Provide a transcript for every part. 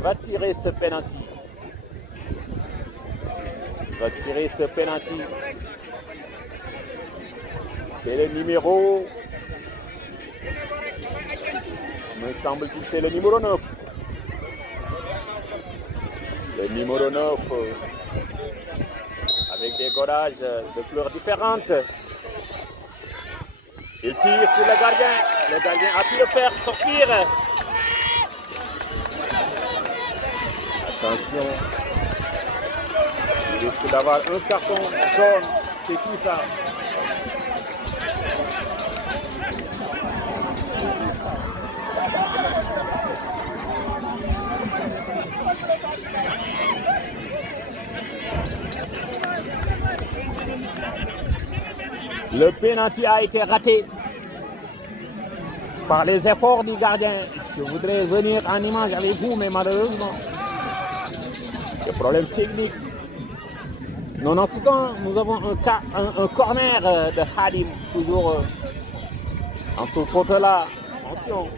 qui va tirer ce penalty. C'est le numéro, me semble-t-il, c'est le numéro 9. Le numéro 9, avec des godages de couleurs différentes. Il tire sur le gardien. Le gardien a pu le faire sortir. Attention. Il risque d'avoir un carton jaune. C'est tout ça. Le penalty a été raté par les efforts du gardien. Je voudrais venir en image avec vous, mais malheureusement, des problèmes techniques. Nonobstant, nous avons un corner de Hadim, toujours en ce poteau-là. Attention,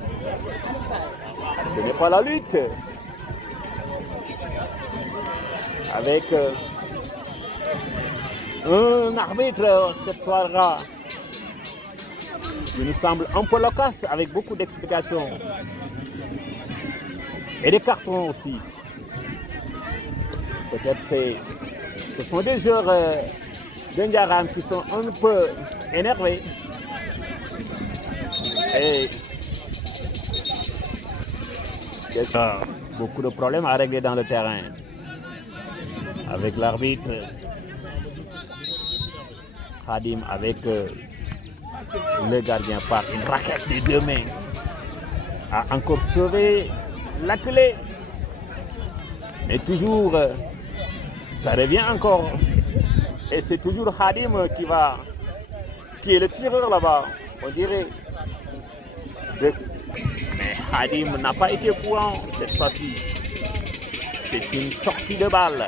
ce n'est pas la lutte. Avec un arbitre cette soirée-là qui nous semble un peu loquace, avec beaucoup d'explications et des cartons aussi. Peut-être ce sont des joueurs d'Indiaram qui sont un peu énervés et beaucoup de problèmes à régler dans le terrain avec l'arbitre Hadim, avec le gardien par une raquette des deux mains, a encore sauvé la clé. Mais toujours, ça revient encore. Et c'est toujours Hadim qui est le tireur là-bas, on dirait. Mais Hadim n'a pas été courant cette fois-ci. C'est une sortie de balle.